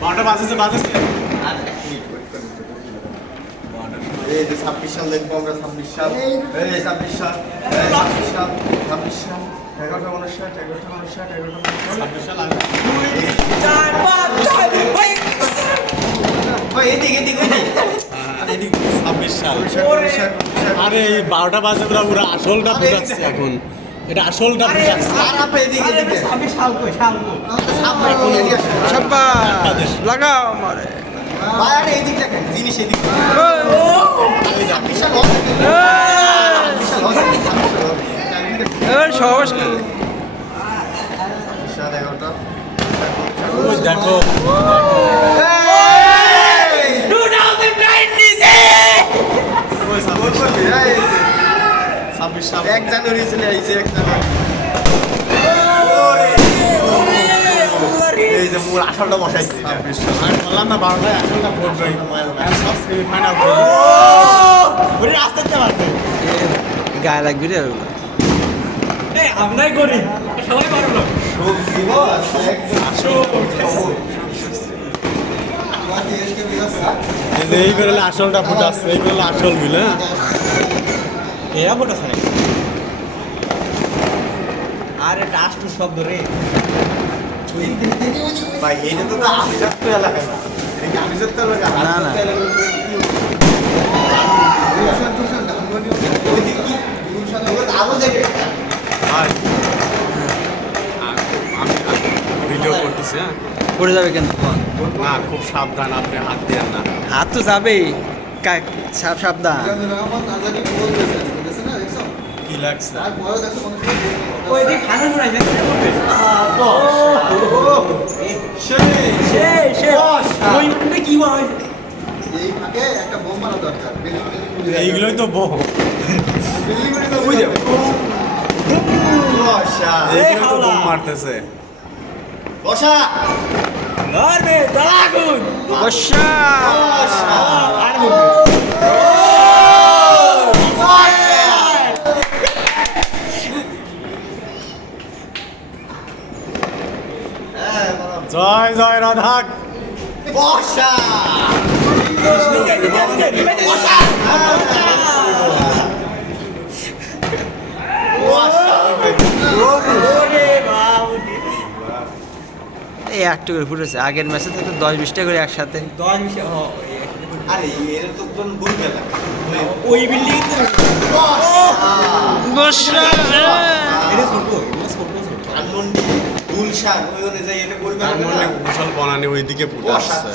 বারোটা বাজেছে বাজেছে। এই যে 26 সাল দেখবো আমরা, 26 সাল, এই 26 সাল, 26 সাল, 26 সাল, 11:59, 11:59, 11:59, 26 সাল আসবে। ভাই এদিকে এদিকে এদিক 26 সাল। 29, আরে এই 12টা বাজে পুরো আসলটা বুঝাচ্ছে এখন। এটা আসলটা বুঝাচ্ছে। আর আপনি এদিকে এদিকে শাবাশ লাগাও আমারে ভাই আরে এদিক দেখেন, জিনিস এদিক দেখেন। 26 সাল হবে, 26 সাল হবে, 26 সাল হবে। এবার সহজ 26 সাল 11টা। ওই দেখো ওই 26 সাল। 1 জানুয়ারি চলে আইছে, 1 জানুয়ারি। এই যে মূল আসলটা বসাইছে। 26 সাল। আমি বললাম না 12টায় আসলটা পড়বে। সব সেমিফাইনাল আসতে পারবে। গায়ে লাগবে রে আমরাই করি সবাই পারবো। এই বেরোলে আসলটা ফুটাচ্ছে, এই বেরোলে আসল মিলে। এরা ফোটাছে না আরে ডাস্ট শব্দ রে ভাই এটা তো আভিজাত্য এলাকা না, এটা কি আভিজাত্য এলাকা? না, না। আরো দেখে ভাই আমি ভিডিও করতেছি। হ্যাঁ পড়ে যাবে কিন্তু না, খুব সাবধান, আপনি হাত দেন না। হাত তো যাবেই সাবধান কি লাগছে? ওই দিক খানা শুনাই যে ওই মুখে কি বলা হয়েছে এই ফাঁকে একটা বোম মারা দরকার। এইগুলোই তো বউ। এইগুলোই তো বউ মারতেছে। বসা ধরবে দালাগুন বর্ষা আর বলবে জয় জয় রাধা। বসা এই একটু করে ফুটেছে আগের ম্যাচে থেকে 10-20টা করে একসাথে 10 মিনিট আরে এর তো কোন ভুল গেল। ওই বিল্ডিং বর্ষা এটা ছোট এটা ছোট ছোট ধানমন্ডি গুলশান ওই অনুযায়ী এটা করবে তার না। মনে কুশল বনানি ওইদিকে ফুটে বসা আসছে।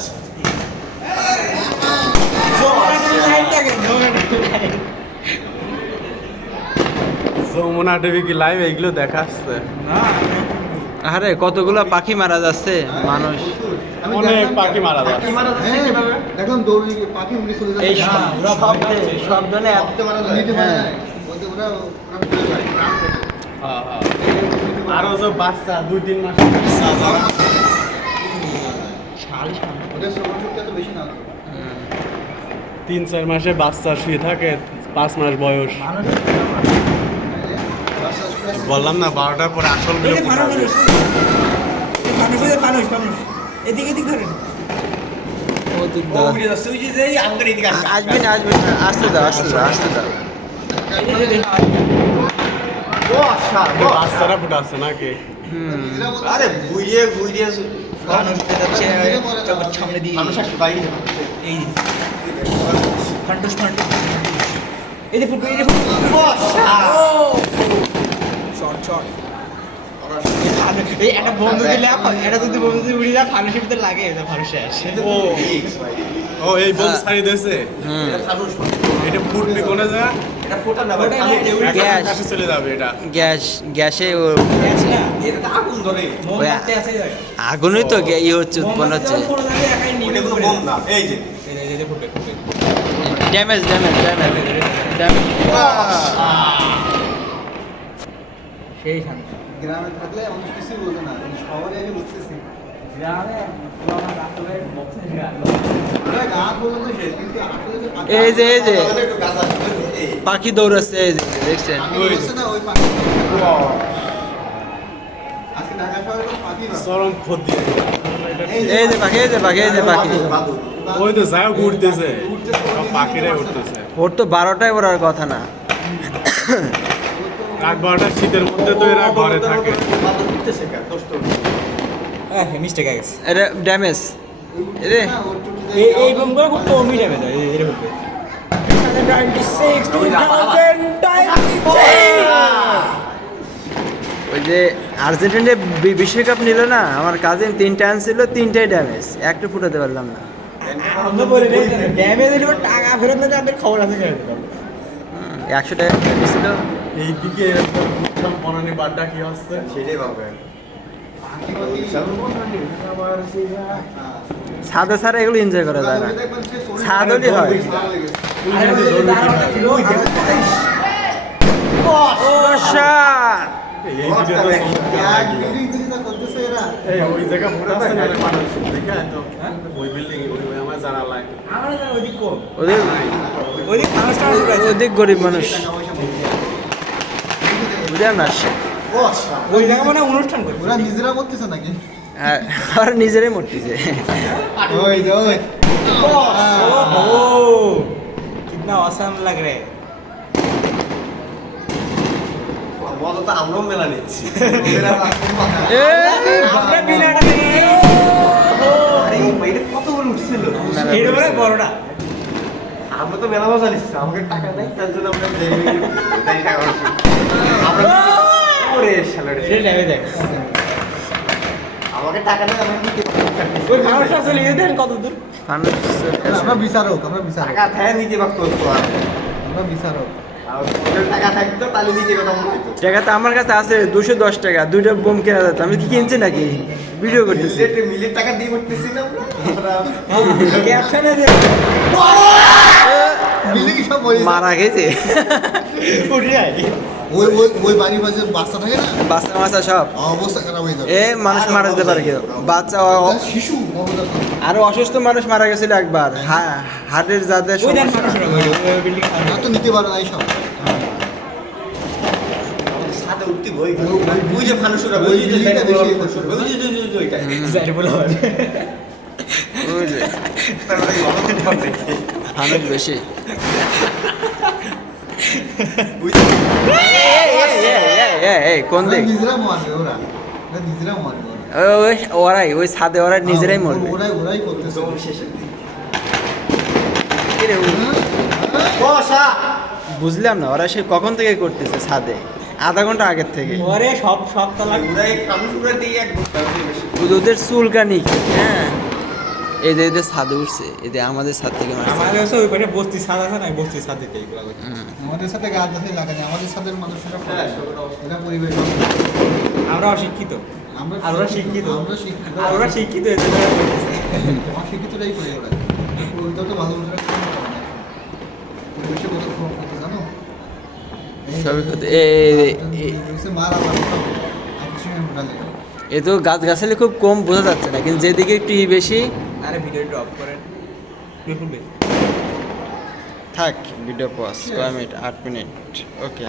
যমুনা টিভি কি লাইভ এইগুলো দেখাচ্ছে? আরে কতগুলো পাখি মারা যাচ্ছে মানুষ অনেক পাখি মারা যাচ্ছে। দেখুন দৌড়ি পাখি উড়ে চলে যাচ্ছে। এই শব্দ নেই হ্যাঁ হ্যাঁ, হ্যাঁ। আরো যে বাচ্চা 2-3 মাসের বাচ্চা যারা ওদের শ্রবণ শক্তি এত বেশি না। 3-4 মাসে বাচ্চা শুয়ে থাকে, 5 মাস বয়স। বললাম না 12টার পরে আসল গুলো ফুটাবে। মানুষ এদিকে এদিক ধরেন ওদিক ও উড়ে যাচ্ছে ওই যে এই আঙ্গুর এদিকে আসবে না আসতে দাও বসা বাচ্চারা ফুটাচ্ছে নাকি? আরে বুইয়ে বুইয়ে মানুষ উড়ে যাচ্ছে চোখের সামনে দিয়ে মানুষ একটু বাইরে এই ফান্টুস এই যে ফুটবল এই যে ফুটবল বসা শট এই একটা বন্ধু দিলে এটা যদি বন্ধু উড়ে যায় ফানুসের ভিতরে লাগে এটা ফানুসে আসে ও ও এই বল ছাড়ি দিয়েছে। এটা ফুটবে কোনে যা? এটা ফোটা না ভাই, ফোটা না, আমি এটা গ্যাস। কাছে চলে যাবে এটা। গ্যাসে আছে না এটা আগুন ধরে। মোমবাতি আছে আগুনই তো হচ্ছে উৎপন্ন হচ্ছে ওটা কোনো বোম না, এই যে এই যে ফুটবে ড্যামেজ সেই শান্তি গ্রামে থাকলে অনেক কিছুই বোঝে না, শহরে এসে বুঝতেছি। গ্রামে পুরোনো রাস্তায় বক্সে ওরা গান পর্যন্ত শেষ, কিন্তু আসলে যে পাখি- এই যে আমাদের একটু গাছ আছে, এই। পাখি দৌড়াচ্ছে এই যে দেখছেন পাখি বলছে না, ওই পাখি। আজকে ঢাকা শহরে কোনো পাখি না। চরম ক্ষতি। এই যে পাখি, এই যে পাখি, এই যে পাখি। বাদুড়। ওই তো যাই হোক উঠতেছে, সব পাখিরাই উঠতেছে। ওর তো 12টায় ওড়ার কথা না। রাত 12টা শীতের মধ্যে তো এরা ঘরে থাকে। বাদুড় উঠতেছে কেন? দোস্ত। হ্যাঁ মিস্টেক হয়ে গেছে এটা ড্যামেজ রে। না, ওর টুটিতে এই বোমগুলো খুব কমই ড্যামেজ হয় এর মধ্যে 2026 ওই যে আর্জেন্টিনা বিশ্বকাপ নিল না, আমার কাজিন 3টা আনছিল, 3টাই ড্যামেজ, একটা ফুটাতে পারলাম না। আমরা বলে ড্যামেজ হলে টাকা ফেরত না যাবে খবর আছে কেন 100 টাকা দিয়েছিল। এইদিকে এরকম উৎসব বনানি বাড্ডা কি হচ্ছে? সেটাই ভাবে। ছাদে ছাড়া এগুলো এনজয় করা যায় না। ছাদ হলেই হয়। এইদিকে তো চমৎকার লাগলো। এই ওই জায়গা ফুটাচ্ছে না রে মানুষ, দেখে তো ওই বিল্ডিং ওই আমার জানালায় আমরা ওদিক কম ওদের ওদিক মানুষটা আছে ওদিক গরিব মানুষ, বুঝলাম না। ওই জায়গা মানে অনুষ্ঠান করে ওরা নিজেরা করতেছে নাকি? আর নিজেরাই মরতেছে। ওই যে ওই ओहो कितना औसम लग रहा है মজা তো আমরাও মেলা নিচ্ছি। আমরা বিনাটা নেই আরে বাইরে কত বড় উঠছিল। এর বড় বড়টা আমরা তো মেলা মজা নিচ্ছি, আমাকে টাকা নেই তার জন্য আমরা দেরি টাকা উঠছি। আমরা ওরে শালারে এটা লেভে দেখ আমাকে টাকা নেই আমি নিতে পারছি। ওই মানুষটা চলে গেছে দেখেন কত দূর আমরা বিচারক, টাকা থাকে নিতে পারতো তো আর। আমরা বিচারক। আর ওদের টাকা থাকতো তাহলে নিতে কথা মনে হতো। টাকা তো আমার কাছে আছে 210 টাকা, 2টা বোম কেনা যেত। আমি কি কিনছি নাকি? ভিডিও করতেছি। মিলের টাকা দিয়ে করতেছি না আমরা। ক্যাপশনে দে বিল্ডিং সব বই মারা গেছে উঠে যায় ওই ওই ওই বাড়ির পাশে বাচ্চা থাকে না বাচ্চা মাছা সব। অবস্থা খারাপ হয়ে যাবে এ মানুষ মারা যেতে পারে কেউ, বাচ্চা শিশু নবজাতক। আরো অসুস্থ মানুষ মারা গেছিল একবার, হার্টের যাদের ওই দেন সমস্যা। মানুষরা ওই বিল্ডিং না তো নিতে পারে না এই সব সাথে উঠতে ভয় করে। ওই যে মানুষরা ওই যে বিল্ডিংটা বেশি ইয়ে করছে। ওই যে ওইটা। যাই বলে হবে ওই যে তারপরে ভালো দেখে। মানুষ বেশি। ওই যে এই কোন ওরা দিক? নিজেরা মারবে ওরা নিজেরা মারবে ওরাই ওই ছাদে ওরা নিজেরাই মরবে। ওরাই করতেছে জম শেষের দিন। কি রে, বসা বুঝলাম না ওরা সে কখন থেকে করতেছে ছাদে, আধা ঘন্টা আগের থেকে। ওরে সব সব তলা ওরা এই মানুষরা দিয়ে এক ঘন্টা বেশি। ওদের চুলকানি কি, হ্যাঁ এই যে এদের ছাদে উঠছে, এদের আমাদের ছাদ থেকে মারছে। আমাদের কাছে ওই পাশে বস্তি ছাদ আছে না বস্তি ছাদ দিতে এইগুলো করছে। হুম। আমাদের সাথে গাছ গাছে লাগানি আমাদের সাথে মানুষেরা হ্যাঁ, সবার অবস্থা। এটা পরিবেশ আমরা অশিক্ষিত আমরা আর ওরা শিক্ষিত আমরা শিক্ষিত আর ওরা শিক্ষিত এদের দ্বারা করতেছে। অশিক্ষিতরাই করে ওরা ওইটা তো ভালো করে পরিবেশে কত প্রভাব পড়তে জানো সবই ক্ষতি। মারা আকর্ষণীয় মোটালে এ তো গাছ গাছালি খুব কম বোঝা যাচ্ছে না, কিন্তু যেদিকে একটু বেশি আরে ভিডিও ড্রপ করেন খুলবে থাক। ভিডিও পজ কয় মিনিট? 8 মিনিট। ওকে।